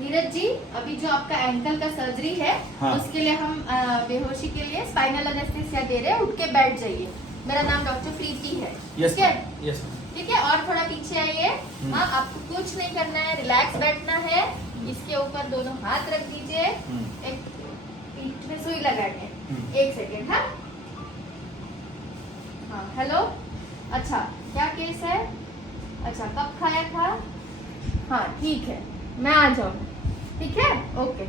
नीरज जी, अभी जो आपका एंकल का सर्जरी है, हाँ। उसके लिए हम बेहोशी के लिए स्पाइनल एनेस्थीसिया दे रहे हैं। उठ के बैठ जाइए। मेरा नाम डॉक्टर प्रीति है। यस ठीक है? यस ठीक है, और थोड़ा पीछे आइए। हाँ, आपको कुछ नहीं करना है, रिलैक्स बैठना है। इसके ऊपर दोनों हाथ रख दीजिए, एक पीठ में सुई लगा के। 1 सेकेंड। हाँ हाँ, हेलो। अच्छा, क्या केस है? अच्छा, कब खाया था? हाँ ठीक है, मैं आ जाऊँ। ठीक है, ओके।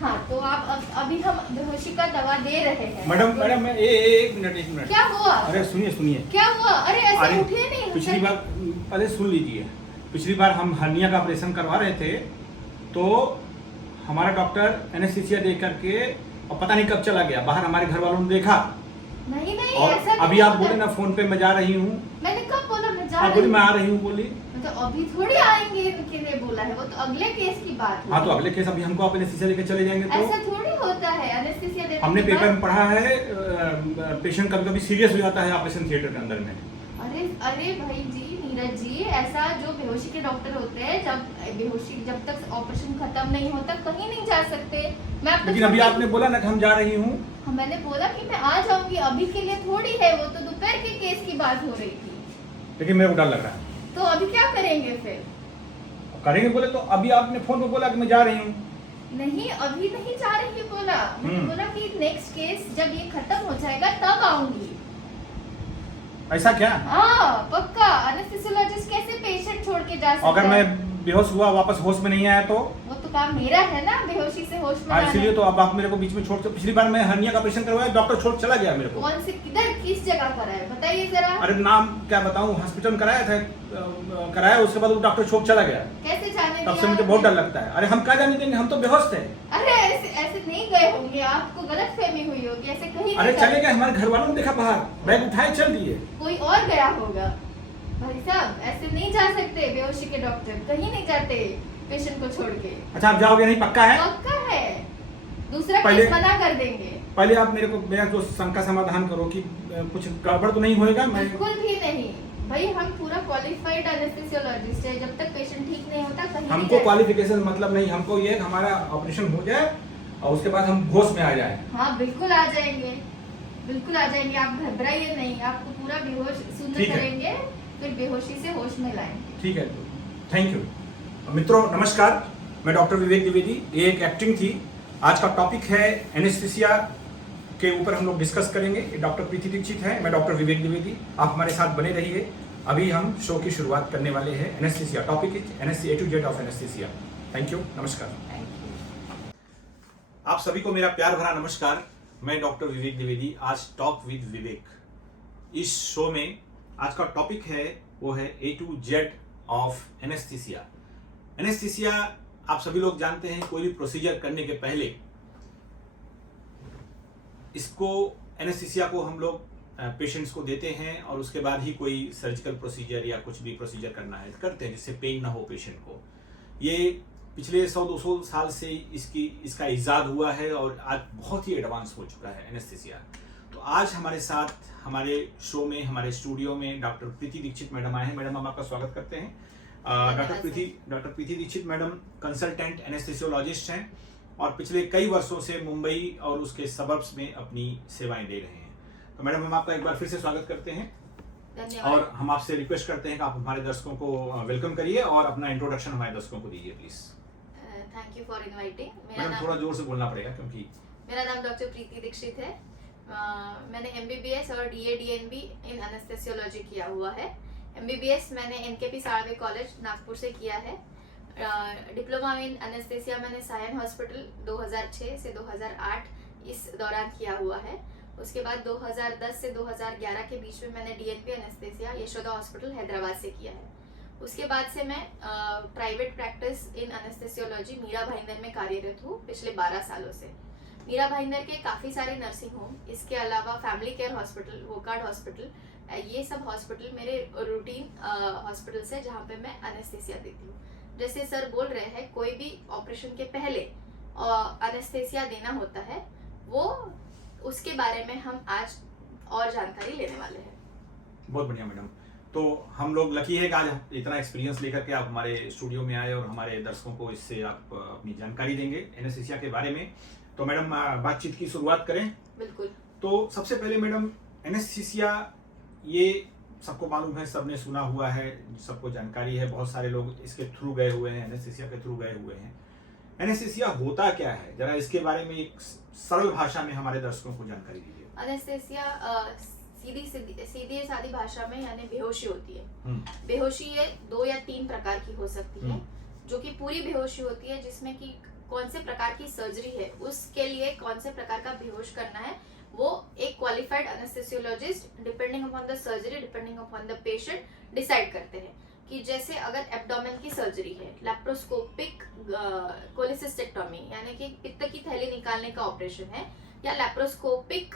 हाँ, तो आप अभी हम बेहोशी का दवा दे रहे हैं। मैडम मैडम मैं एक मिनट क्या हुआ? अरे सुनिए क्या हुआ? अरे ऐसे अरे उठिए नहीं। पिछली बार, अरे सुन लीजिए, पिछली बार हम हर्निया का ऑपरेशन करवा रहे थे तो हमारा डॉक्टर एनेस्थीसिया दे करके और पता नहीं कब चला गया बाहर, हमारे घर वालों ने देखा। नहीं और ऐसा अभी आप बोले ना फोन पे मैं जा रही हूँ, मैंने कब बोला मैं जा आप रही बोली हूँ? मैं आ रही हूँ बोली। तो अभी थोड़ी आएंगे, किसने बोला है? वो तो अगले केस की बात है। हाँ तो अगले केस अभी हमको आप एनेस्थीसिया लेके चले जाएंगे ऐसा तो थोड़ी होता है। एनेस्थीसिया देने हमने के पेपर बाद- में पढ़ा है पेशेंट कभी कभी सीरियस हो जाता है ऑपरेशन थिएटर के अंदर में। अरे अरे भाई जी, नीरज जी, ऐसा जो बेहोशी के डॉक्टर होते हैं, जब तक ऑपरेशन खत्म नहीं होता कहीं नहीं जा सकते। मैं आपको लेकिन अभी आपने बोला ना कि हम जा रही हूँ। हाँ, मैंने बोला कि मैं आ जाऊंगी, अभी के लिए थोड़ी है। वो तो दोपहर के केस की बात हो रही थी। लेकिन मेरे को डर लग रहा है। तो अभी क्या करेंगे फिर? करेंगे बोले तो अभी आपने फोन पे बोला कि मैं जा रही हूँ। नहीं, अभी नहीं जा रही बोला। मैंने बोला कि नेक्स्ट केस जब ये खत्म हो जाएगा तब आऊंगी। ऐसा क्या? हाँ पक्का। एनेस्थीसियोलॉजिस्ट कैसे पेशेंट छोड़ के जा सकता अगर है? मैं बेहोश हुआ वापस होश में नहीं आया तो? वो तो काम मेरा है ना, बेहोशी से होश में हाँ लाना। इसीलिए तो अब आप मेरे को बीच में छोड़ के, पिछली बार मैं हर्निया का ऑपरेशन करवाया डॉक्टर छोड़ चला गया मेरे को। कौन से, किधर, किस जगह करा है बताइए जरा। अरे नाम क्या बताऊं, हॉस्पिटल में कराया था, कराया उसके बाद वो डॉक्टर छोड़ चला गया। कैसे जाने तब से दिया मुझे बहुत डर लगता है। अरे हम क्या जाने देंगे, हम तो बेहोश थे। अरे ऐसे नहीं गए होंगे, आपको गलत फहमी हुई होगी। ऐसे कहीं अरे नहीं चले गए, हमारे घर वालों ने देखा बाहर, बैग उठाए चल दिए। कोई और गया होगा। भाई साहब, ऐसे नहीं जा सकते बेहोशी के डॉक्टर, कहीं नहीं जाते पेशेंट को छोड़ के। अच्छा आप जाओगे नहीं, पक्का है? पक्का है, दूसरा पहले- केस मना कर देंगे। पहले आप मेरे को मेरा जो शंका समाधान करो कि कुछ गड़बड़ तो नहीं होएगा। मैं बिल्कुल भी नहीं भाई, हम पूरा क्वालिफाइड एनेस्थीसियोलॉजिस्ट है। जब तक पेशेंट ठीक नहीं होता कहीं नहीं हमको जाते। क्वालिफिकेशन मतलब नहीं, हमको ये है कि हमारा ऑपरेशन हो जाए और उसके बाद हम होश में आ जाए। हाँ बिल्कुल आ जाएंगे, बिल्कुल आ जाएंगे। आप घबराइए नहीं, आपको पूरा बेहोश शून्य ठीक है। करेंगे, फिर बेहोशी से होश में लाएंगे। ठीक है, थैंक यू। मित्रों नमस्कार, मैं डॉक्टर विवेक द्विवेदी। ये एक एक्टिंग थी। आज का टॉपिक है एनेस्थीसिया के ऊपर हम लोग डिस्कस करेंगे। डॉक्टर प्रीति दीक्षित है, मैं डॉक्टर विवेक द्विवेदी। आप हमारे साथ बने रहिए। अभी हम शो की शुरुआत करने वाले हैं। Anaesthesia topic is anaesthesia, A to Z of anaesthesia. Thank you, नमस्कार। Thank you. आप सभी को मेरा प्यार भरा नमस्कार। मैं डॉक्टर विवेक द्विवेदी, आज टॉक विद विवेक। इस शो में आज का टॉपिक है वो है A to Z of anaesthesia. Anaesthesia आप सभी लोग जानते हैं, कोई भी प्रोसीजर करने के पहले इसको एनेस्थीसिया को हम लोग पेशेंट्स को देते हैं और उसके बाद ही कोई सर्जिकल प्रोसीजर या कुछ भी प्रोसीजर करना है करते हैं जिससे पेन ना हो पेशेंट को। ये पिछले 100-200 साल से इसका इजाद हुआ है और आज बहुत ही एडवांस हो चुका है एनेस्थीसिया। तो आज हमारे साथ हमारे शो में, हमारे स्टूडियो में डॉक्टर प्रीति दीक्षित मैडम आए हैं। मैडम हम आपका स्वागत करते हैं। डॉक्टर प्रीति दीक्षित मैडम कंसल्टेंट एनेस्थीसियोलॉजिस्ट हैं और पिछले कई वर्षों से मुंबई और उसके सबर्ब्स में अपनी सेवाएं दे रहे हैं। तो मैडम हम आपका एक बार फिर से स्वागत करते हैं धन्यवाद। और हम आपसे रिक्वेस्ट करते हैं कि आप हमारे दर्शकों को वेलकम करिए और अपना इंट्रोडक्शन हमारे दर्शकों को दीजिए please. Thank you for inviting. Madam थोड़ा जोर से बोलना पड़ेगा क्योंकि मेरा नाम डॉक्टर प्रीति दीक्षित है। मैंने MBBS और DA DNB इन एनेस्थीसियोलॉजी किया हुआ है। MBBS मैंने NKP साळवे कॉलेज नागपुर से किया है। डिप्लोमा इन एनेस्थीसिया मैंने सायन हॉस्पिटल 2006 से 2008 इस दौरान किया हुआ है। उसके बाद 2010 से 2011 के बीच में मैंने DNP anaesthesia Yashoda hospital Hyderabad से किया है। उसके बाद से मैं private practice in anaesthesiology Mira Bhayandar में कार्यरत हूँ पिछले 12 सालों से। मीरा भाईंदर के काफ़ी सारे नर्सिंग होम, इसके अलावा family care hospital, Wockhardt hospital, ये सब हॉस्पिटल मेरे रूटीन हॉस्पिटल्स है जहाँ पे मैं एनेस्थीसिया देती हूँ। जैसे सर बोल रहे हैं, कोई भी ऑपरेशन के पहले एनेस्थीसिया देना होता है, वो उसके बारे में हम आज और जानकारी लेने वाले हैं। बहुत बढ़िया मैडम। तो हम लोग लकी है कि आज इतना एक्सपीरियंस लेकर के आप हमारे स्टूडियो में आए और हमारे दर्शकों को इससे आप अपनी जानकारी देंगे एनेस्थीसिया के बारे में। तो मैडम बातचीत की शुरुआत करें। बिल्कुल। तो सबसे पहले मैडम, एनेस्थीसिया ये सबको मालूम है, सबने सुना हुआ है, सबको जानकारी है, बहुत सारे लोग इसके थ्रू गए हुए हैं, एनेस्थीसिया के थ्रू गए हुए हैं। एनेस्थीसिया होता क्या है, जरा इसके बारे में एक सरल भाषा में हमारे दर्शकों को जानकारी दीजिए। एनेस्थीसिया सीधी सादी भाषा में यानी बेहोशी होती है। बेहोशी ये 2 या 3 प्रकार की हो सकती है। जो कि पूरी बेहोशी होती है, जिसमें कि कौन से प्रकार की सर्जरी है, उसके लिए कौन से प्रकार का बेहोश करना है, वो एक qualified anaesthesiologist depending upon the surgery, depending upon the patient decide करते हैं। कि जैसे अगर एब्डोमेन की सर्जरी है, लैप्रोस्कोपिक कोलिसिस्टेक्टोमी यानी कि पित्त की थैली निकालने का ऑपरेशन है, या लैप्रोस्कोपिक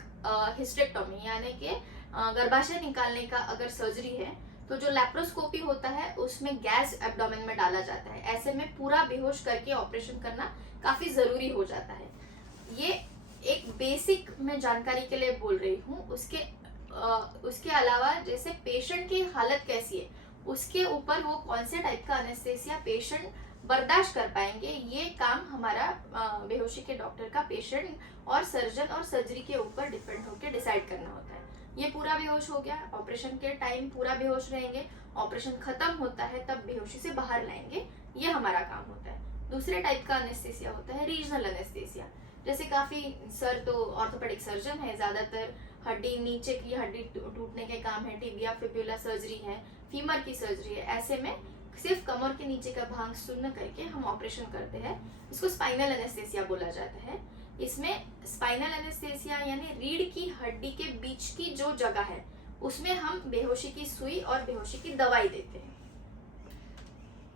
हिस्टेक्टोमी यानी कि गर्भाशय निकालने का अगर सर्जरी है, तो जो लैप्रोस्कोपी होता है उसमें गैस एब्डोमेन में डाला जाता है। ऐसे में पूरा बेहोश करके ऑपरेशन करना काफी जरूरी हो जाता है। ये एक बेसिक मैं जानकारी के लिए बोल रही हूँ। उसके अलावा जैसे पेशेंट की हालत कैसी है, उसके ऊपर वो कौन से टाइप का एनेस्थीसिया पेशेंट बर्दाश्त कर पाएंगे, ये काम हमारा बेहोशी के डॉक्टर का पेशेंट और सर्जन और सर्जरी के ऊपर डिपेंड होकर डिसाइड करना होता है। ये पूरा बेहोश हो गया, ऑपरेशन के टाइम पूरा बेहोश रहेंगे, ऑपरेशन खत्म होता है तब बेहोशी से बाहर लाएंगे, ये हमारा काम होता है। दूसरे टाइप का एनेस्थीसिया होता है रीजनल एनेस्थीसिया। जैसे काफी सर तो ऑर्थोपेडिक सर्जन है, ज्यादातर हड्डी नीचे की हड्डी टूटने के काम है, टिबिया फिब्युला सर्जरी है, फीमर की सर्जरी है। ऐसे में सिर्फ कमर के नीचे का भाग सुन्न करके हम ऑपरेशन करते हैं। इसको स्पाइनल एनेस्थीसिया बोला जाता है। इसमें स्पाइनल एनेस्थीसिया यानी रीढ़ की हड्डी के बीच की जो जगह है, उसमें हम बेहोशी की सुई और बेहोशी की दवाई देते हैं।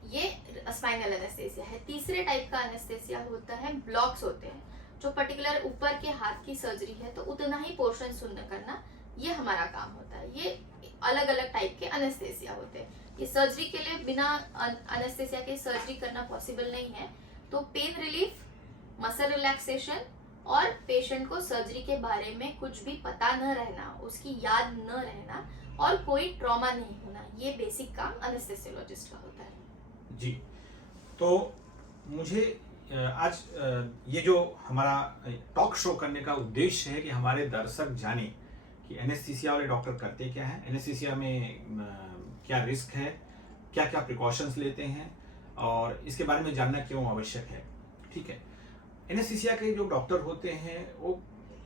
ये स्पाइनल एनेस्थीसिया है। तीसरे टाइप का एनेस्थीसिया होता है ब्लॉक्स होते हैं, जो पर्टिकुलर ऊपर के हाथ की सर्जरी है तो उतना ही पोर्शन सुन्न करना, ये हमारा काम होता है। ये अलग अलग टाइप के एनेस्थीसिया होते हैं। ये सर्जरी के लिए बिना एनेस्थीसिया के सर्जरी करना पॉसिबल नहीं है। तो पेन रिलीफ, मसल रिलैक्सेशन और पेशेंट को सर्जरी के बारे में कुछ भी पता न रहना, उसकी याद न रहना और कोई ट्रॉमा नहीं होना, ये बेसिक काम एनेस्थेसियोलॉजिस्ट का होता है। जी, तो मुझे आज ये जो हमारा टॉक शो करने का उद्देश्य है कि हमारे दर्शक जाने कि एनेस्थीसिया वाले डॉक्टर करते क्या है, एनेस्थीसिया में क्या रिस्क है, क्या क्या प्रिकॉशंस लेते हैं और इसके बारे में जानना क्यों आवश्यक है। ठीक है, एनेस्थीसिया के जो डॉक्टर होते हैं वो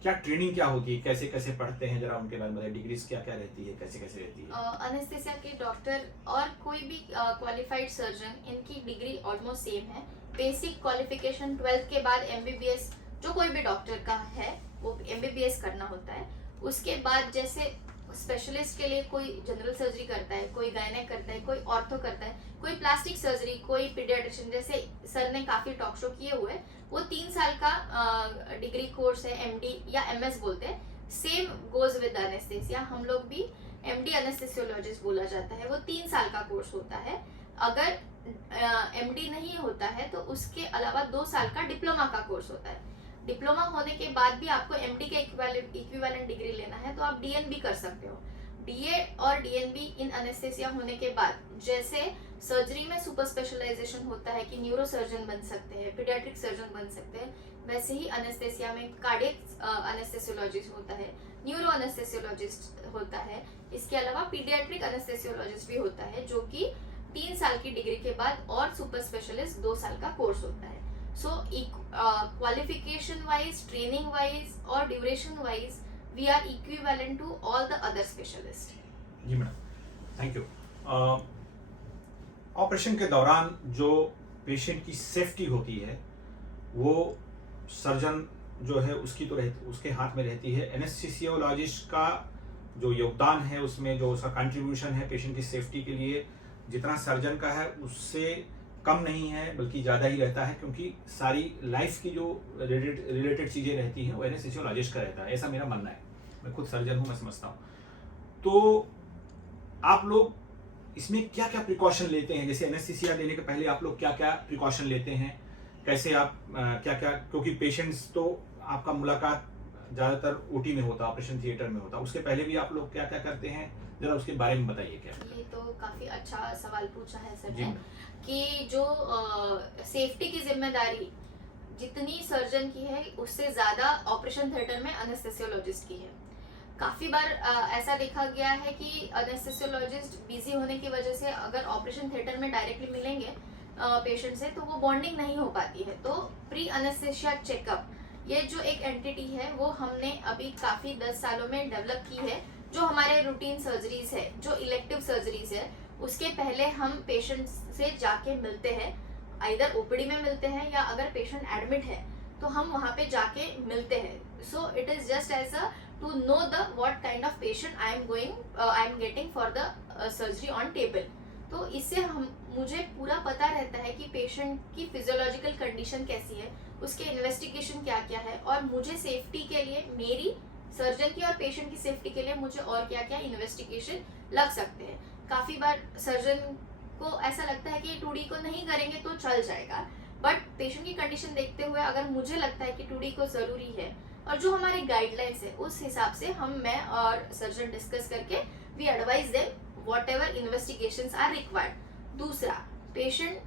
क्या ट्रेनिंग क्या होती है, कैसे कैसे पढ़ते हैं, जरा उनके बारे में बताइए। डिग्रीज क्या क्या रहती है, कैसे कैसे रहती है। एनेस्थीसिया के डॉक्टर और कोई भी क्वालिफाइड सर्जन, इनकी डिग्री ऑलमोस्ट सेम है। बेसिक क्वालिफिकेशन 12th के बाद MBBS जो कोई भी डॉक्टर का है वो MBBS करना होता है। उसके बाद जैसे स्पेशलिस्ट के लिए कोई जनरल सर्जरी करता है, कोई गायनेक करता है, कोई ऑर्थो करता है, कोई प्लास्टिक सर्जरी, कोई पीडियाट्रिशियन, जैसे सर ने काफी टॉक शो किए हुए, वो 3 साल का डिग्री कोर्स है, MD या MS बोलते हैं। सेम गोज विद एनेस्थीसिया, हम लोग भी MD एनेस्थेसियोलॉजिस्ट बोला जाता है, वो 3 साल का कोर्स होता है। अगर MD नहीं होता है तो उसके अलावा 2 साल का डिप्लोमा का कोर्स होता है। डिप्लोमा होने के बाद भी आपको MD के इक्विवेलेंट डिग्री लेना है तो आप DNB कर सकते हो। DA और DNB इन एनेस्थेसिया होने के बाद, जैसे सर्जरी में सुपर स्पेशलाइजेशन होता है कि न्यूरो सर्जन बन सकते हैं, पीडियाट्रिक सर्जन बन सकते हैं, वैसे ही एनेस्थेसिया में कार्डियक एनेस्थेसियोलॉजिस्ट होता है, न्यूरो एनेस्थेसियोलॉजिस्ट होता है। इसके अलावा पीडियाट्रिक एनेस्थेसियोलॉजिस्ट भी होता है, जो कि 3 साल की डिग्री के बाद और सुपर स्पेशलिस्ट 2 साल का कोर्स होता है। So qualification wise, training wise और duration wise we are equivalent to all the other specialist. जी मैडम, थैंक यू। ऑपरेशन के दौरान जो पेशेंट की सेफ्टी होती है वो सर्जन जो है उसकी तो उसके हाथ में रहती है। एनेस्थीसियोलॉजिस्ट का जो योगदान है उसमें, जो उसका कंट्रीब्यूशन है पेशेंट की सेफ्टी के लिए, जितना सर्जन का है उससे कम नहीं है, बल्कि ज़्यादा ही रहता है, क्योंकि सारी लाइफ की जो रिलेटेड चीज़ें रहती हैं वो एनेस्थीसियोलॉजिस्ट का रहता है, ऐसा मेरा मानना है। मैं खुद सर्जन हूँ, मैं समझता हूँ। तो आप लोग इसमें क्या क्या प्रिकॉशन लेते हैं, जैसे एनेस्थीसिया देने के पहले आप लोग क्या क्या प्रिकॉशन लेते हैं, कैसे आप क्या क्या, क्योंकि पेशेंट्स तो आपका मुलाकात ज़्यादातर ओटी में होता है, ऑपरेशन थिएटर में होता है, उसके पहले भी आप लोग क्या क्या करते हैं, जरा उसके बारे में बताइए क्या। ये तो काफी अच्छा सवाल पूछा है सर जी ने कि जो सेफ्टी की जिम्मेदारी जितनी सर्जन की है उससे ज्यादा ऑपरेशन थिएटर में एनेस्थेसियोलॉजिस्ट की है। काफी बार ऐसा देखा गया है कि एनेस्थेसियोलॉजिस्ट बिजी होने की वजह से अगर ऑपरेशन थिएटर में डायरेक्टली मिलेंगे पेशेंट से तो वो बॉन्डिंग नहीं हो पाती है। तो प्री एनेस्थेसिया चेकअप ये जो एक एंटिटी है वो हमने अभी काफी 10 सालों में डेवलप की है। जो हमारे रूटीन सर्जरीज है, जो इलेक्टिव सर्जरीज है, उसके पहले हम पेशेंट से जाके मिलते हैं, आइदर ओपीडी में मिलते हैं या अगर पेशेंट एडमिट है तो हम वहाँ पे जाके मिलते हैं। So it is just as a to know the what kind of patient I am getting for the surgery on table. तो इससे हम मुझे पूरा पता रहता है कि पेशेंट की फिजियोलॉजिकल कंडीशन कैसी है, उसके इन्वेस्टिगेशन क्या क्या है, और मुझे सेफ्टी के लिए, मेरी सर्जन की और पेशेंट की सेफ्टी के लिए मुझे और क्या क्या इन्वेस्टिगेशन लग सकते हैं। काफी बार सर्जन को ऐसा लगता है कि 2D को नहीं करेंगे तो चल जाएगा, बट पेशेंट की कंडीशन देखते हुए अगर मुझे लगता है कि 2D को जरूरी है और जो हमारी गाइडलाइंस है उस हिसाब से मैं और सर्जन डिस्कस करके we advise them whatever investigations are required। दूसरा, पेशेंट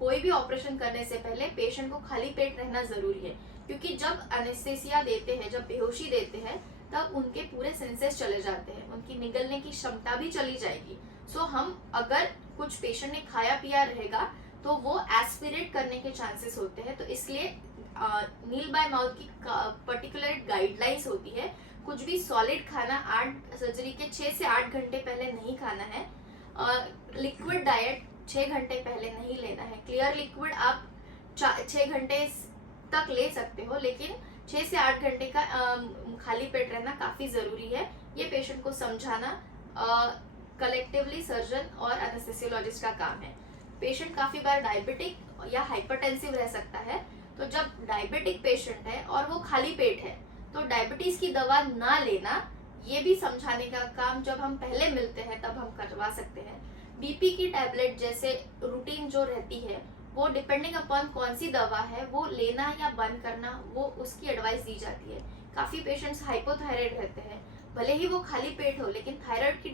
कोई भी ऑपरेशन करने से पहले पेशेंट को खाली पेट रहना जरूरी है, क्योंकि जब एनेस्थेसिया देते हैं, जब बेहोशी देते हैं, तब उनके पूरे सेंसेस चले जाते हैं, उनकी निगलने की क्षमता भी चली जाएगी। सो हम अगर कुछ पेशेंट ने खाया पिया रहेगा तो वो एस्पिरेट करने के चांसेस होते हैं। तो इसलिए नील बाय माउथ की पर्टिकुलर गाइडलाइंस होती है, कुछ भी सॉलिड खाना 8 सर्जरी के 6 से 8 घंटे पहले नहीं खाना है। लिक्विड डाइट 6 घंटे पहले नहीं लेना है। क्लियर लिक्विड आप 6 घंटे तक ले सकते हो, लेकिन 6 से 8 घंटे का खाली पेट रहना काफी जरूरी है। ये पेशेंट को समझाना कलेक्टिवली सर्जन और एनेस्थेसियोलॉजिस्ट का काम है। पेशेंट काफी बार डायबिटिक या हाइपरटेंसिव रह सकता है, तो जब डायबिटिक पेशेंट है और वो खाली पेट है तो डायबिटीज की दवा ना लेना, ये भी समझाने का काम जब हम पहले मिलते हैं तब हम करवा सकते हैं। बीपी की टैबलेट जैसे रूटीन जो रहती है वो डिपेंडिंग अपॉन कौन सी दवा है वो लेना या बंद करना, वो उसकी एडवाइस दी जाती है। काफी पेशेंट्स हाइपोथायराइड रहते हैं, भले ही वो खाली पेट हो लेकिन थायराइड की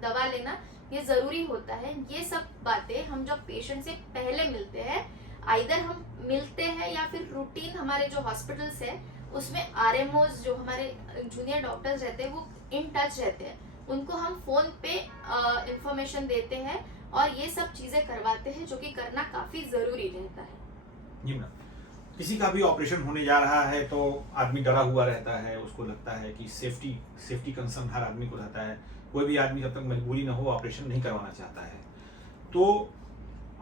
दवा लेना ये जरूरी होता है। ये सब बातें हम जब पेशेंट से पहले मिलते हैं, आइदर हम मिलते हैं या फिर रूटीन हमारे जो हॉस्पिटल्स है उसमें आरएमओज जो हमारे जूनियर डॉक्टर्स रहते हैं वो इन टच रहते हैं, उनको हम फोन पे इंफॉर्मेशन देते हैं और ये सब चीजें करवाते हैं, जो कि करना काफी जरूरी रहता है। जी मैम, किसी का भी ऑपरेशन होने जा रहा है तो आदमी डरा हुआ रहता है, उसको लगता है कि सेफ्टी कंसर्न हर आदमी को रहता है। कोई भी आदमी जब तक मजबूरी ना हो ऑपरेशन नहीं करवाना चाहता है। तो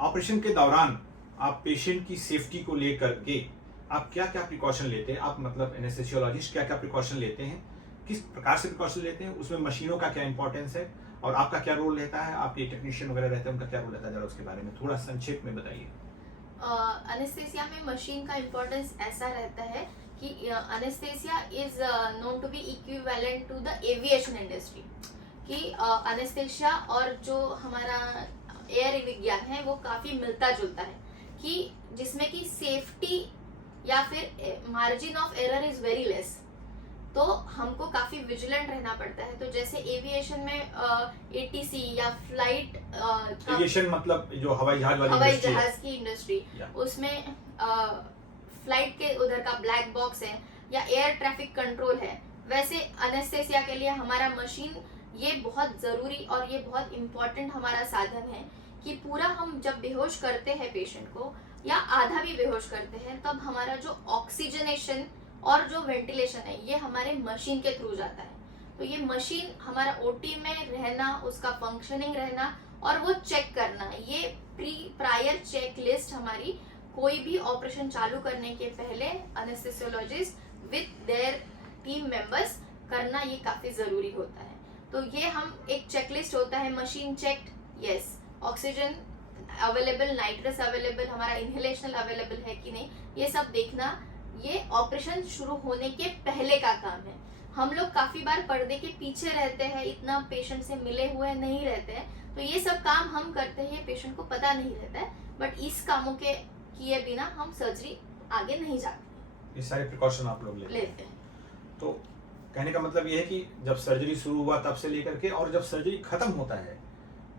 ऑपरेशन के दौरान आप पेशेंट की सेफ्टी को लेकर के आप क्या क्या प्रिकॉशन लेते हैं? आप मतलब एनेस्थेसियोलॉजिस्ट क्या क्या प्रिकॉशन लेते हैं, किस प्रकार से प्रिकॉशन लेते हैं, उसमें मशीनों का क्या इंपॉर्टेंस है और आपका क्या रोल रहता है, आपके टेक्नीशियन वगैरह रहते हैं उनका क्या रोल रहता है, जरा उसके बारे में थोड़ा संक्षेप में बताइए। एनेस्थेसिया में मशीन का इम्पोर्टेंस ऐसा रहता है कि anaesthesia is known to be equivalent to the aviation industry, कि एनेस्थेसिया और जो हमारा एयर विज्ञान है वो काफी मिलता जुलता है, कि जिसमें कि सेफ्टी या फिर margin of error is very less. तो हमको काफी विजिलेंट रहना पड़ता है। तो जैसे एविएशन में एटीसी या फ्लाइट, एविएशन मतलब जो हवाई जहाज वाली हवाई इंडस्ट्री है। जहाज की इंडस्ट्री, उसमें फ्लाइट के उधर का ब्लैक बॉक्स है या एयर ट्रैफिक कंट्रोल है, वैसे एनेस्थेसिया के लिए हमारा मशीन ये बहुत जरूरी और ये बहुत इम्पोर्टेंट हमारा साधन है कि पूरा हम जब बेहोश करते हैं पेशेंट को या आधा भी बेहोश करते हैं, तब हमारा जो ऑक्सीजनेशन और जो वेंटिलेशन है ये हमारे मशीन के थ्रू जाता है। तो ये मशीन हमारा ओटी में रहना, उसका फंक्शनिंग रहना और वो चेक करना, ये प्रायर चेक लिस्ट हमारी कोई भी ऑपरेशन चालू करने के पहले anaesthesiologist with their team members करना ये काफी जरूरी होता है। तो ये हम एक चेकलिस्ट होता है, machine checked, yes, oxygen available, nitrous available, हमारा इनहेलेशन अवेलेबल है कि नहीं, ये सब देखना ये ऑपरेशन शुरू होने के पहले का काम है। हम लोग काफी बार पर्दे के पीछे रहते हैं, इतना पेशेंट से मिले हुए नहीं रहते हैं, तो ये सब काम हम करते हैं, पेशेंट को पता नहीं रहता है, बट इस कामों के किए बिना हम सर्जरी आगे नहीं जाते। ये सारे प्रिकॉशन आप लोग लेते हैं। तो कहने का मतलब ये है कि जब सर्जरी शुरू हुआ तब से लेकर के और जब सर्जरी खत्म होता है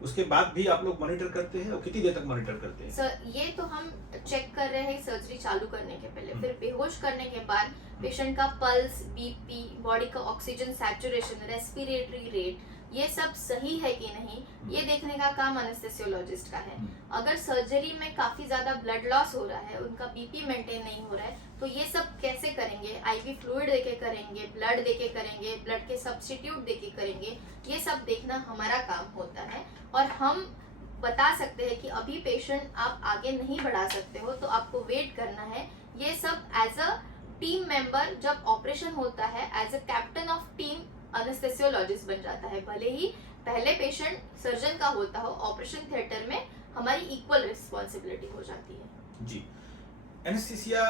उसके बाद भी आप लोग मॉनिटर करते हैं, और कितनी देर तक मॉनिटर करते हैं? सर ये तो हम चेक कर रहे हैं सर्जरी चालू करने के पहले, फिर बेहोश करने के बाद पेशेंट का पल्स, बीपी, बॉडी का ऑक्सीजन सैचुरेशन, रेस्पिरेटरी रेट, ये सब सही है कि नहीं, ये देखने का काम एनेस्थेसियोलॉजिस्ट का है। अगर सर्जरी में काफी ज्यादा ब्लड लॉस हो रहा है, उनका बीपी मेंटेन नहीं हो रहा है, तो ये सब कैसे करेंगे? आईवी फ्लूइड देके करेंगे, ब्लड देके करेंगे, ब्लड के सब्स्टिट्यूट देके करेंगे, ये सब देखना हमारा काम होता है। और हम बता सकते हैं कि अभी पेशेंट आप आगे नहीं बढ़ा सकते हो, तो आपको वेट करना है। ये सब एज अ टीम मेंबर जब ऑपरेशन होता है, as a captain of team anaesthesiologist बन जाता है। भले ही पहले पेशेंट सर्जन का होता हो, ऑपरेशन थिएटर में हमारी इक्वल रिस्पॉन्सिबिलिटी हो जाती है। जी, एनेस्थीसिया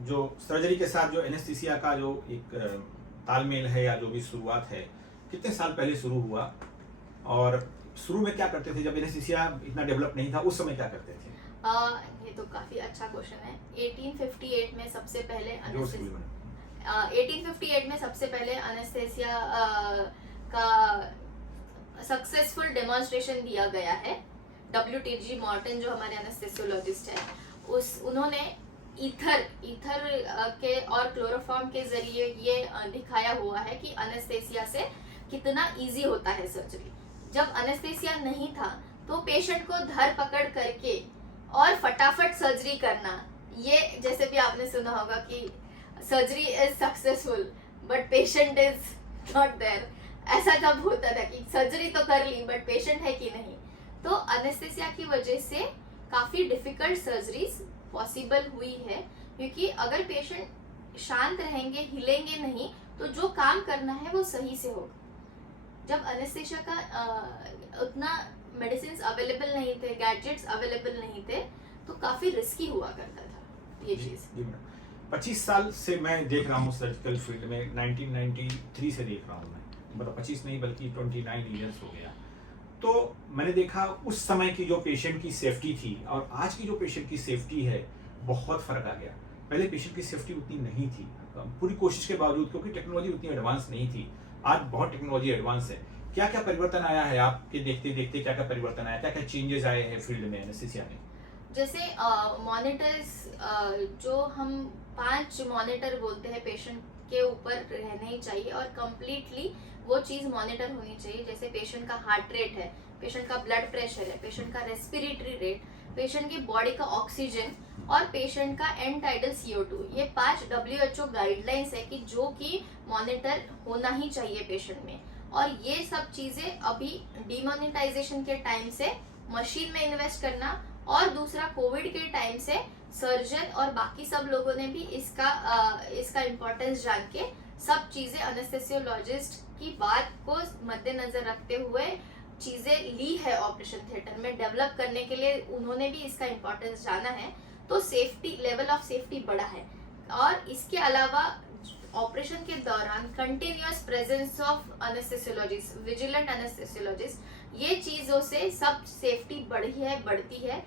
जो सर्जरी के साथ जो एनेस्थीसिया का जो एक तालमेल है या जो भी शुरुआत है, कितने साल पहले शुरू हुआ और शुरू में क्या करते थे? जब एनेस्थीसिया इतना डेवलप नहीं था उस समय क्या करते थे? ये तो काफी अच्छा क्वेश्चन है। 1858 में सबसे पहले 1858 में सबसे पहले एनेस्थेसिया का सक्सेसफुल डेमोन्स्ट्रेशन दिया गया है। WTG मॉर्टन जो हमारे एनेस्थेसियोलॉजिस्ट है, उन्होंने ईथर के और क्लोरोफॉर्म के जरिए ये दिखाया हुआ है कि एनेस्थेसिया से कितना इजी होता है सर्जरी। जब एनेस्थेसिया नहीं था तो पेशेंट को धर पकड़ करके और फटाफट सर्जरी करना, ये जैसे भी आपने सुना होगा कि surgery is successful but patient is not there, ऐसा जब होता था कि सर्जरी तो कर ली बट पेशेंट है कि नहीं। तो एनेस्थेसिया की वजह से काफी डिफिकल्ट सर्जरीज पॉसिबल हुई है, क्योंकि अगर पेशेंट शांत रहेंगे, हिलेंगे नहीं, तो जो काम करना है वो सही से होगा। जब एनेस्थेसिया का उतना मेडिसिन अवेलेबल नहीं थे, गैजेट्स अवेलेबल नहीं थे, तो काफी रिस्की हुआ करता था ये चीज। 25 साल से मैं देख रहा हूँ सर्जिकल फील्ड में, 1993 से देख रहा हूँ मैं, मतलब 25 नहीं बल्कि 29 ईयर्स हो गया। तो मैंने देखा उस समय की जो पेशेंट की सेफ्टी थी और आज की जो पेशेंट की सेफ्टी है, बहुत फर्क आ गया। पहले पेशेंट की सेफ्टी उतनी नहीं थी, पूरी कोशिश के बावजूद, क्योंकि टेक्नोलॉजी उतनी एडवांस नहीं थी। आज बहुत टेक्नोलॉजी एडवांस है। क्या क्या परिवर्तन आया है आपके देखते देखते? क्या क्या परिवर्तन आया, क्या क्या चेंजेस आए हैं फील्ड में एनेस्थीसिया में? जैसे मॉनिटर्स, जो हम 5 मॉनिटर बोलते हैं पेशेंट के ऊपर रहने चाहिए और कंप्लीटली वो चीज मॉनिटर होनी चाहिए। जैसे पेशेंट का हार्ट रेट है, पेशेंट का ब्लड प्रेशर है, पेशेंट का रेस्पिरेटरी रेट, पेशेंट की बॉडी का ऑक्सीजन और पेशेंट का एंड टाइडल CO2, ये 5 WHO गाइडलाइंस है कि जो कि मॉनिटर होना ही चाहिए पेशेंट में। और ये सब चीजें अभी डिमोनेटाइजेशन के टाइम से मशीन में इन्वेस्ट करना, और दूसरा कोविड के टाइम से सर्जन और बाकी सब लोगों ने भी इसका इम्पोर्टेंस जान के सब चीजें एनेस्थेसियोलॉजिस्ट की बात को मद्देनजर रखते हुए चीजें ली है ऑपरेशन थिएटर में डेवलप करने के लिए। उन्होंने भी इसका इम्पोर्टेंस जाना है, तो सेफ्टी लेवल ऑफ सेफ्टी बढ़ा है। और इसके अलावा ऑपरेशन के दौरान continuous presence of anaesthesiologist, vigilant anaesthesiologist, ये चीजों से सब सेफ्टी बढ़ती है।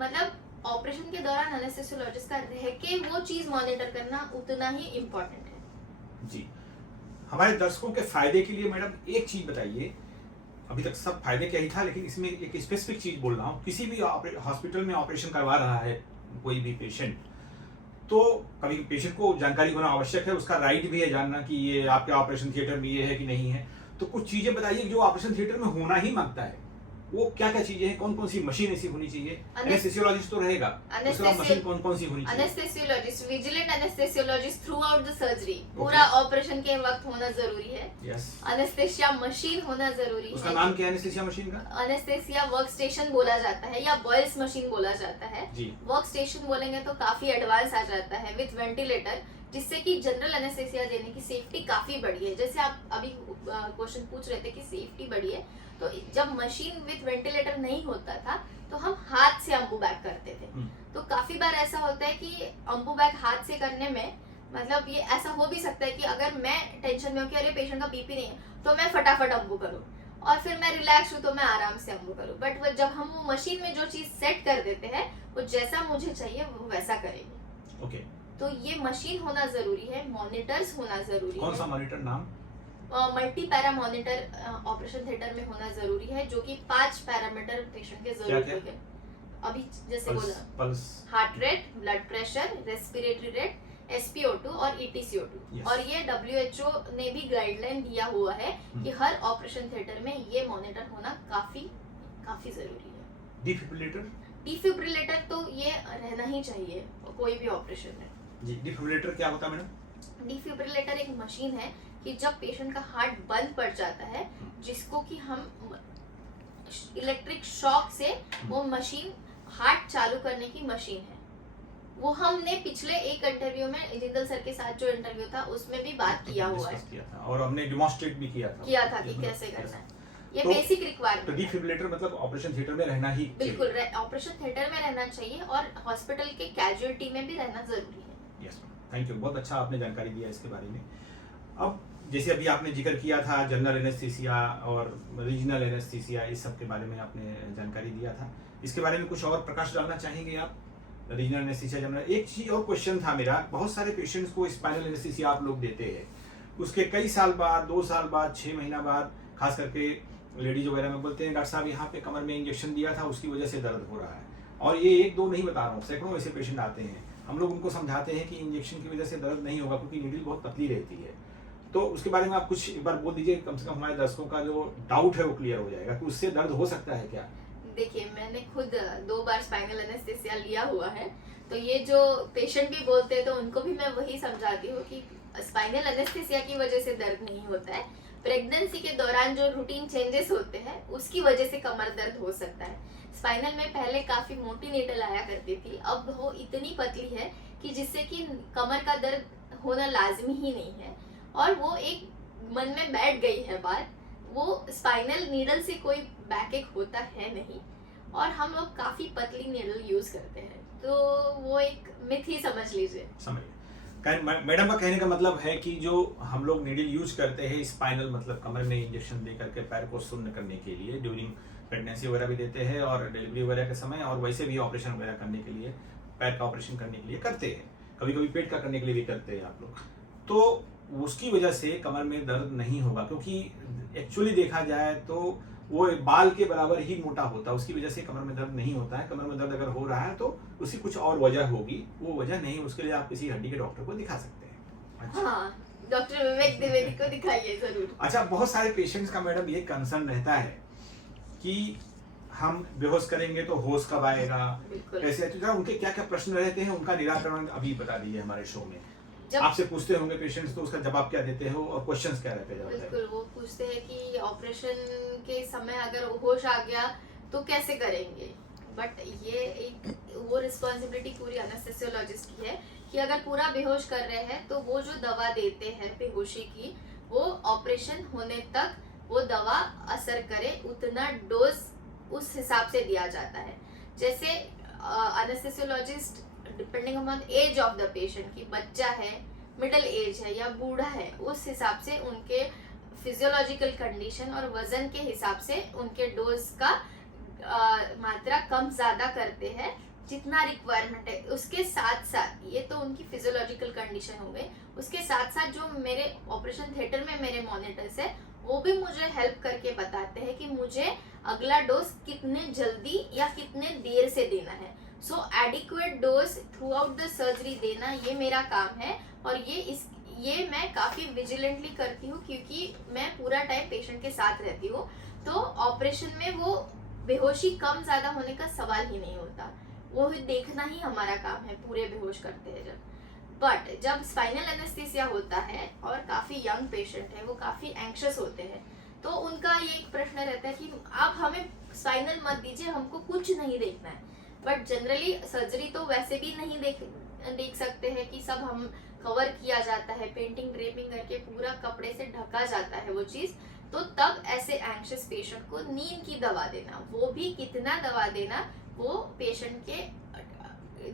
मतलब ऑपरेशन के दौरान एनेस्थेसियोलॉजिस्ट का रह के वो चीज मॉनिटर करना उतना ही इम्पोर्टेंट है। जी, हमारे दर्शकों के फायदे के लिए मैडम एक चीज बताइए। अभी तक सब फायदे क्या ही था, लेकिन इसमें एक स्पेसिफिक चीज बोल रहा हूँ। किसी भी हॉस्पिटल में ऑपरेशन करवा रहा है कोई भी पेशेंट, तो कभी पेशेंट को जानकारी होना आवश्यक है, उसका राइट भी है जानना कि ये आपके ऑपरेशन थिएटर में ये है कि नहीं है। तो कुछ चीजें बताइए जो ऑपरेशन थिएटर में होना ही मांगता है, वो क्या क्या चीजें हैं? कौन कौन सी मशीन ऐसी होनी चाहिए? एनेस्थेसियोलॉजिस्ट तो रहेगा, उसका मशीन कौन कौन सी होनी चाहिए? Anaesthesiologist, vigilant anaesthesiologist through out the surgery, पूरा ऑपरेशन के वक्त होना जरूरी है। एनेस्थेसिया मशीन होना जरूरी है। उसका नाम क्या है एनेस्थेसिया मशीन का? एनेस्थेसिया वर्क स्टेशन बोला जाता है या बॉयल्स मशीन बोला जाता है। वर्क स्टेशन बोलेंगे तो काफी एडवांस आ जाता है विथ वेंटिलेटर, जिससे कि जनरल एनेस्थेसिया देने की सेफ्टी काफी बढ़ी है। जैसे आप अभी क्वेश्चन पूछ रहे थे कि सेफ्टी बढ़ी है, तो जब मशीन विथ वेंटिलेटर नहीं होता था तो हम हाथ से अम्बू बैग करते थे। तो काफी बार ऐसा होता है कि अम्बू बैग हाथ से करने में, मतलब ये ऐसा हो भी सकता है कि अगर मैं टेंशन में हूँ कि अरे पेशेंट का बीपी नहीं है, तो मैं फटाफट अम्बू करूँ, और फिर मैं रिलैक्स हूँ तो मैं आराम से अम्बू करूँ। बट जब हम वो मशीन में जो चीज सेट कर देते हैं, वो जैसा मुझे चाहिए वो वैसा करेंगे। ओके, तो ये मशीन होना जरूरी है, मॉनिटर्स होना जरूरी है। कौन सा मॉनिटर नाम? Multi para monitor operation theatre में होना जरूरी है, जो कि 5 पैरामीटर पेशेंट के जरूर होंगे। अभी जैसे बोला, pulse, heart rate, blood pressure, respiratory rate, SpO2 और EtCO2। और ये WHO ने भी गाइडलाइन दिया हुआ है कि हर ऑपरेशन थिएटर में ये मॉनिटर होना काफी जरूरी है। डिफिब्रिलेटर तो ये रहना ही चाहिए कोई भी ऑपरेशन में। जी, डिफिब्रिलेटर क्या होता है मैडम? डिफिब्रिलेटर एक मशीन है कि जब पेशेंट का हार्ट बंद पड़ जाता है, जिसको कि हम इलेक्ट्रिक शॉक से वो मशीन हार्ट चालू करने की मशीन है। वो हमने पिछले एक इंटरव्यू में जिंदल सर के साथ जो इंटरव्यू था उसमें भी बात किया हुआ है, और हमने डेमोंस्ट्रेट भी किया था कि कैसे करना है। ये तो बेसिक रिक्वायरमेंट। तो डिफिब्रिलेटर मतलब ऑपरेशन थिएटर में रहना ही बिल्कुल, ऑपरेशन थिएटर में रहना चाहिए और हॉस्पिटल के कैजुअलिटी में भी रहना जरूरी है। यस, थैंक यू, बहुत अच्छा आपने जानकारी दिया इसके बारे में। अब जैसे अभी आपने जिक्र किया था जनरल एनेस्थीसिया और रीजनल एनेस्थीसिया, इस सब के बारे में आपने जानकारी दिया था, इसके बारे में कुछ और प्रकाश डालना चाहेंगे आप? Regional anaesthesia, general. एक चीज और क्वेश्चन था मेरा, बहुत सारे पेशेंट्स को स्पाइनल एनेस्थीसिया आप लोग देते हैं, उसके कई साल बाद, 2 साल बाद, 6 महीना बाद, खास करके लेडीज वगैरह में बोलते हैं डॉक्टर साहब यहाँ पे कमर में इंजेक्शन दिया था उसकी वजह से दर्द हो रहा है। और ये 1-2 नहीं बता रहा हूँ, सैकड़ों ऐसे पेशेंट आते हैं। हम लोग उनको समझाते हैं कि इंजेक्शन की वजह से दर्द नहीं होगा क्योंकि नीडल बहुत पतली रहती है। तो उसके बारे में आप कुछ एक बार बोल दीजिए, कम से कम हमारे दर्शकों का जो डाउट है वो क्लियर हो जाएगा कि उससे दर्द हो सकता है क्या। देखिए, मैंने खुद 2 बार स्पाइनल एनेस्थीसिया लिया हुआ है, तो ये जो पेशेंट भी बोलते हैं तो उनको भी मैं वही समझाती हूँ कि स्पाइनल एनेस्थीसिया की वजह से दर्द नहीं होता है। प्रेगनेंसी के दौरान जो रूटीन चेंजेस होते हैं उसकी वजह से कमर दर्द हो सकता है। स्पाइनल में पहले काफी मोटी नीडल आया करती थी, अब वो इतनी पतली है कि जिससे कि कमर का दर्द होना लाजमी ही नहीं है, और वो एक मन में बैठ गई है बात। वो स्पाइनल नीडल से कोई बैकएक होता है नहीं, और हम लोग काफी पतली नीडल यूज करते हैं, तो वो एक मिथ ही समझ लीजिए। मैडम का कहने का मतलब है कि जो हम लोग नीडल यूज करते हैं स्पाइनल मतलब कमर में इंजेक्शन दे करके पैर को सुन्न करने के लिए, ड्यूरिंग प्रेगनेंसी वगैरह भी देते हैं और डिलीवरी वगैरह के समय, और वैसे भी ऑपरेशन वगैरह करने के लिए, पैर का ऑपरेशन करने के लिए करते हैं, कभी कभी पेट का करने के लिए भी करते हैं आप लोग, तो उसकी वजह से कमर में दर्द नहीं होगा। क्योंकि एक्चुअली देखा जाए तो वो बाल के बराबर ही मोटा होता है, उसकी वजह से कमर में दर्द नहीं होता है। कमर में दर्द अगर हो रहा है तो उसकी कुछ और वजह होगी, वो वजह नहीं, उसके लिए आप किसी हड्डी के डॉक्टर को दिखा सकते हैं। अच्छा, हाँ, डॉक्टर विवेक द्विवेदी को दिखाइए जरूर। अच्छा, बहुत सारे पेशेंट्स का मैडम ये कंसर्न रहता है कि हम बेहोश करेंगे तो होश कब आएगा, कैसे, तो उनके क्या क्या प्रश्न रहते हैं, उनका निराकरण अभी बता दीजिए हमारे शो में। आपसे पूछते होंगे पेशेंट्स तो उसका जवाब क्या देते हो और क्वेश्चंस क्या रहते हैं? बिल्कुल, वो पूछते हैं कि ऑपरेशन के समय अगर होश आ गया तो कैसे करेंगे, बट ये एक वो रिस्पॉन्सिबिलिटी पूरी एनेस्थेसियोलॉजिस्ट की है कि अगर पूरा बेहोश कर रहे हैं तो वो जो दवा देते हैं बेहोशी की, वो ऑपरेशन होने तक वो दवा असर करे उतना डोज उस हिसाब से दिया जाता है। जैसे anaesthesiologist depending upon age of the patient, की बच्चा है, मिडिल एज है या बूढ़ा है, उस हिसाब से उनके फिजियोलॉजिकल कंडीशन और वजन के हिसाब से उनके डोज का मात्रा कम ज्यादा करते हैं जितना रिक्वायरमेंट है। उसके साथ साथ ये तो उनकी फिजियोलॉजिकल कंडीशन हो गई, उसके साथ साथ जो मेरे ऑपरेशन थिएटर में मेरे मॉनिटर्स है वो भी मुझे हेल्प करके बताते हैं कि मुझे अगला डोज कितने जल्दी या कितने देर से देना है। So adequate dose throughout the surgery देना ये मेरा काम है, और ये मैं काफी विजिलेंटली करती हूँ क्योंकि मैं पूरा टाइम पेशेंट के साथ रहती हूँ। तो ऑपरेशन में वो बेहोशी कम ज्यादा होने का सवाल ही नहीं होता, वो देखना ही हमारा काम है पूरे बेहोश करते हैं जब। बट जब स्पाइनल एनेस्थीसिया होता है और काफी यंग पेशेंट है, वो काफी एंग्शियस होते हैं, तो उनका ये एक प्रश्न रहता है कि आप हमें स्पाइनल मत दीजिए, हमको कुछ नहीं देखना है। बट जनरली सर्जरी तो वैसे भी नहीं देख सकते हैं कि सब हम कवर किया जाता है, पेंटिंग ड्रेपिंग करके पूरा कपड़े से ढका जाता है वो चीज। तो तब ऐसे एंग्शियस पेशेंट को नींद की दवा देना, वो भी कितना दवा देना वो पेशेंट के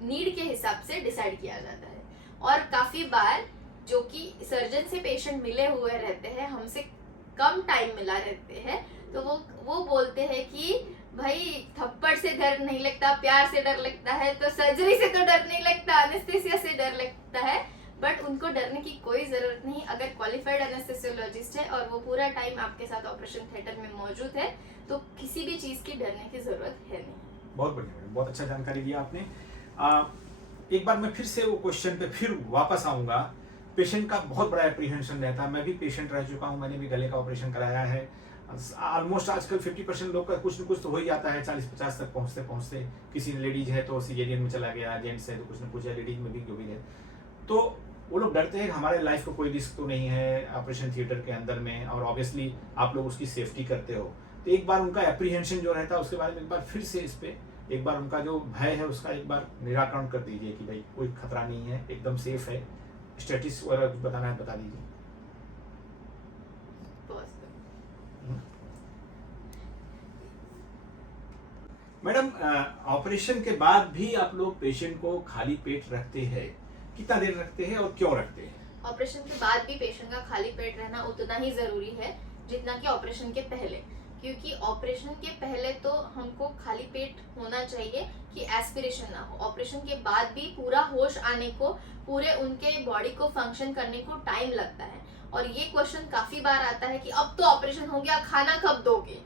नीड के हिसाब से डिसाइड किया जाता है। और काफी बार जो कि सर्जन से पेशेंट मिले हुए रहते हैं, हमसे कम टाइम मिला रहते हैं, तो वो बोलते हैं कि भाई थप्पड़ से डर नहीं लगता, प्यार से डर लगता है, तो सर्जरी से तो डर नहीं लगता, एनेस्थीसिया से डर लगता जरूरत नहीं। अगर क्वालिफाइड एनेस्थेसियोलॉजिस्ट है और वो पूरा टाइम आपके साथ ऑपरेशन थिएटर में मौजूद है तो किसी भी चीज की डरने की जरूरत है नहीं। बहुत बढ़िया मैडम, बहुत अच्छा जानकारी दिया आपने। एक बार मैं फिर से वो क्वेश्चन पे फिर वापस आऊंगा। पेशेंट का बहुत बड़ा एप्रीहेंशन रहता है, मैं भी पेशेंट रह चुका हूँ, मैंने भी गले का ऑपरेशन कराया है। ऑलमोस्ट आजकल 50% लोग का कुछ न कुछ तो हो ही जाता है 40-50 तक पहुँचते पहुँचते। किसी लेडीज है तो सीजेरियन में चला गया, जेंट्स है तो कुछ न कुछ है, लेडीज में भी जो भी है। तो वो लोग डरते हैं हमारे लाइफ को कोई रिस्क तो नहीं है ऑपरेशन थिएटर के अंदर में, और ऑब्वियसली आप लोग उसकी सेफ्टी करते हो। तो एक बार उनका एप्रीहेंशन जो रहता है उसके बारे में एक बार फिर से इस पे एक बार उनका जो भय है उसका एक बार निराकरण कर दीजिए कि भाई कोई खतरा नहीं है, एकदम सेफ है। स्टेटिस वगैरह कुछ बताना है बता दीजिए। मैडम, ऑपरेशन के बाद भी आप लोग पेशेंट को खाली पेट रखते हैं, कितना देर रखते हैं और क्यों रखते हैं? ऑपरेशन के बाद भी पेशेंट का खाली पेट रहना उतना ही जरूरी है जितना कि ऑपरेशन के पहले, क्योंकि ऑपरेशन के पहले तो हमको खाली पेट होना चाहिए कि एस्पिरेशन ना हो। ऑपरेशन के बाद भी पूरा होश आने को, पूरे उनके बॉडी को फंक्शन करने को टाइम लगता है। और ये क्वेश्चन काफी बार आता है कि अब तो ऑपरेशन हो गया, खाना कब दोगे?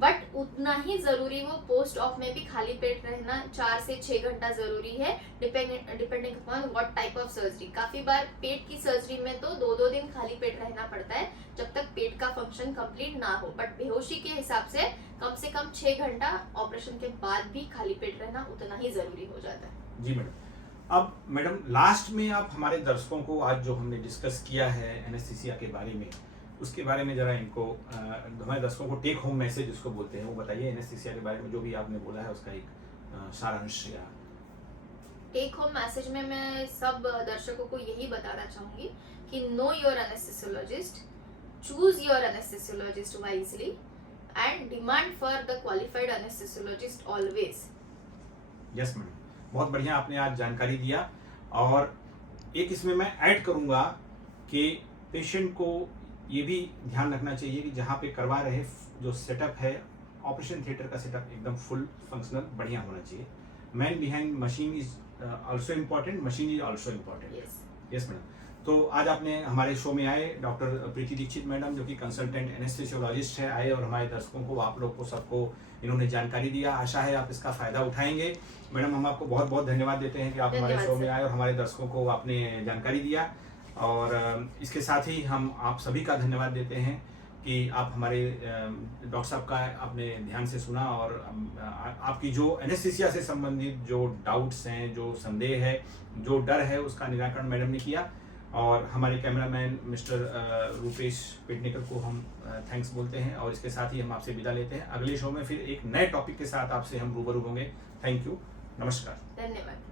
बट उतना ही जरूरी वो पोस्ट ऑफ में भी खाली पेट रहना 4 से 6 घंटा जरूरी है, depending upon what type of surgery. काफी बार पेट की सर्जरी में तो 2-2 दिन खाली पेट रहना पड़ता है जब तक पेट का फंक्शन कंप्लीट ना हो। बट बेहोशी के हिसाब से कम 6 घंटा ऑपरेशन के बाद भी खाली पेट रहना उतना ही जरूरी हो जाता है। जी मैडम। अब मैडम लास्ट में आप हमारे दर्शकों को आज जो हमने डिस्कस किया है एनेस्थीसिया के बारे में, उसके बारे में जरा इनको हमारे दर्शकों को टेक होम मैसेज उसको बोलते हैं वो बताइए। एनेस्थीसिया के बारे में जो भी आपने बोला है उसका एक सारांश या टेक होम मैसेज में मैं सब दर्शकों को यही बताना चाहूंगी कि know your anaesthesiologist, choose your anaesthesiologist wisely and demand for the qualified anaesthesiologist always. Yes madam, बहुत बढ़िया आपने आज जानकारी दिया। और एक इसमें मैं ऐड करूंगा कि पेशेंट को ये भी ध्यान रखना चाहिए कि जहाँ पे करवा रहे जो सेटअप है ऑपरेशन थिएटर का सेटअप एकदम फुल फंक्शनल बढ़िया होना चाहिए। Man behind machine is also important, machine is also important. Yes madam. तो आज आपने हमारे शो में आए डॉक्टर प्रीति दीक्षित मैडम जो कि कंसल्टेंट एनेस्थेसियोलॉजिस्ट है, आए और हमारे दर्शकों को, आप लोग को सबको इन्होंने जानकारी दिया। आशा है आप इसका फायदा उठाएंगे। मैडम हम आपको बहुत बहुत धन्यवाद देते हैं कि आप हमारे शो में आए और हमारे दर्शकों को आपने जानकारी दिया। और इसके साथ ही हम आप सभी का धन्यवाद देते हैं कि आप हमारे डॉक्टर साहब का आपने ध्यान से सुना और आपकी जो एनेस्थीसिया से संबंधित जो डाउट्स हैं, जो संदेह है, जो डर है, उसका निराकरण मैडम ने किया। और हमारे कैमरामैन मिस्टर रूपेश पेडनेकर को हम थैंक्स बोलते हैं। और इसके साथ ही हम आपसे विदा लेते हैं। अगले शो में फिर एक नए टॉपिक के साथ आपसे हम रूबरू होंगे। थैंक यू, नमस्कार, धन्यवाद।